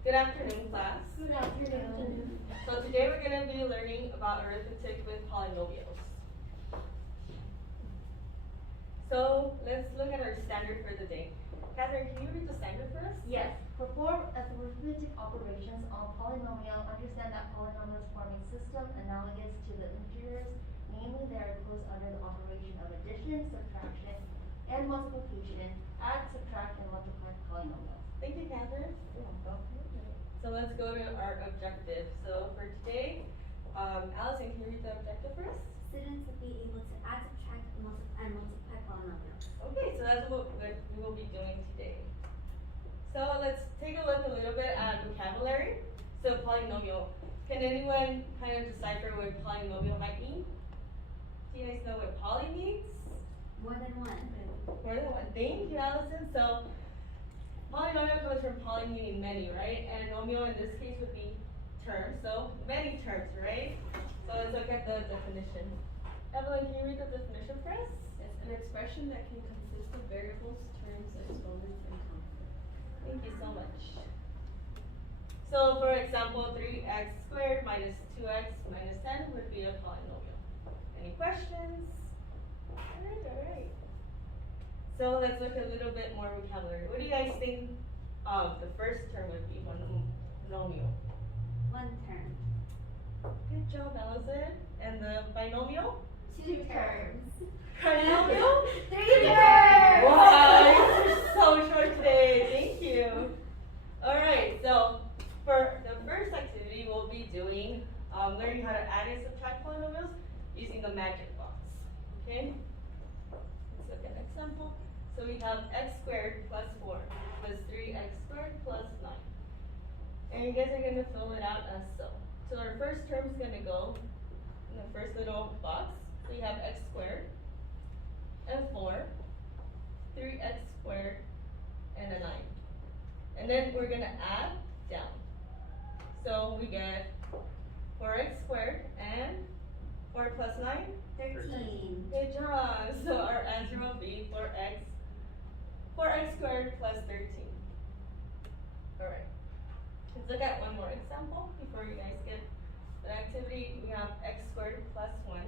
Good afternoon, class. Good afternoon. So today we're going to be learning about arithmetic with polynomials. So let's look at our standard for the day. Catherine, can you read the standard for us? Yes. Perform arithmetic operations on polynomial. Understand that polynomials form a system analogous to the integers, namely they are closed under the operation of addition, subtraction, and multiplication. Add, subtract, and multiply polynomials. Thank you, Catherine. So let's go to our objective. So for today, Allison, can you read the objective for us? Students will be able to add, subtract, and multiply polynomials. Okay, so that's what we will be doing today. So let's take a look a little bit at vocabulary. So polynomial. Can anyone kind of decipher what polynomial might mean? Do you guys know what poly means? More than one. More than one. Thank you, Allison. So polynomial comes from poly meaning many, right? And nomial in this case would be terms. So many terms, right? So let's look at the definition. Evelyn, can you read the definition for us? It's an expression that can consist of variables, terms, exponents, and complements. Thank you so much. So for example, 3x squared minus 2x minus 10 would be a polynomial. Any questions? Alright. So let's look a little bit more vocabulary. What do you guys think the first term would be? Monomial. One term. Good job, Allison. And the binomial? Two terms. Trinomial? Three terms. Wow, you're so short today. Thank you. Alright, so for the first activity, we'll be doing learning how to add and subtract polynomials using the magic box. Okay? Let's look at an example. So we have x squared plus 4 plus 3x squared plus 9. And you guys are going to fill it out as so. So our first term is going to go in the first little box. So you have x squared and 4, 3x squared, and a 9. And then we're going to add down. So we get 4x squared and 4 plus 9? 13. Good job. So our answer will be 4x squared plus 13. Alright. Let's look at one more example before you guys get the activity. We have x squared plus 1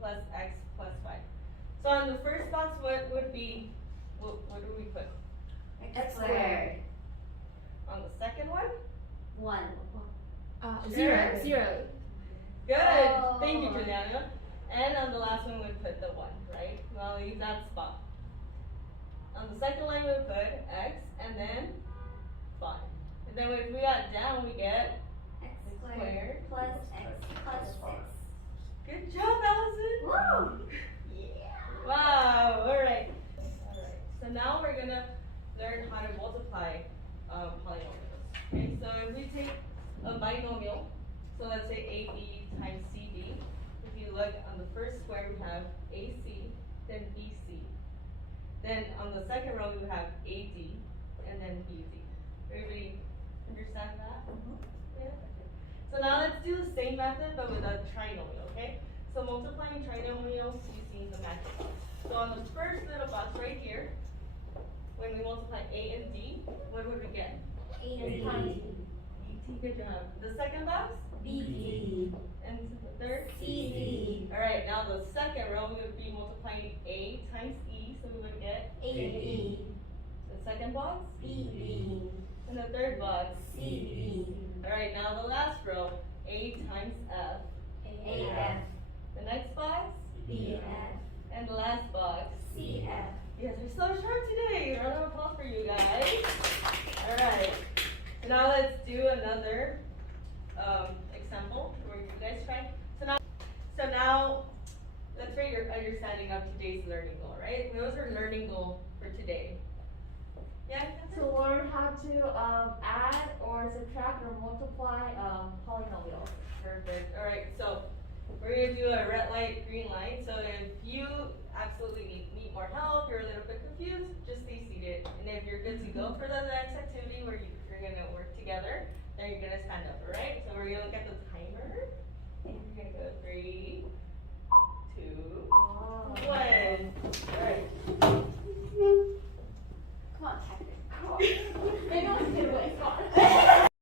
plus x plus 5. So on the first box, what would be, what do we put? X squared. On the second one? 1. Zero. Zero. Good. Oh. Thank you, Juliana. And on the last one, we put the 1, right? We'll leave that spot. On the second line, we put x and then 5. And then if we add down, we get X squared squared plus x plus 6. good job, Allison. Woo! Yeah. Wow. All right. So now we're gonna learn how to multiply polynomials. Okay. So if we take a binomial, so let's say AB times CD. If you look on the first square, we have AC, then BC. Then on the second row, we have AD, and then BD. Everybody understand that? Yeah. Okay. So now let's do the same method, but with a trinomial. Okay. So multiplying trinomials using the magic box. So on the first little box right here, when we multiply A and D, what would we get? A times ET, good job. The second box? B. And the third? CD. Alright, now the second row, we would be multiplying A times E, so we would get AE. the second box? BB. And the third box? CD. Alright, now the last row, A times F. AF. The next box? BF. And the last box? CF. You guys are so sharp today. Round of applause for you guys. Alright. So now let's do another example where you guys try. So now let's rate your understanding of today's learning goal, right? What was our learning goal for today? Yeah? To learn how to add or subtract or multiply polynomials. Perfect. Alright, so we're going to do a red light, green light. So if you absolutely need more help, you're a little bit confused, just stay seated. And if you're good to go for the next activity where you're going to work together, then you're going to stand up, alright? So we're going to look at the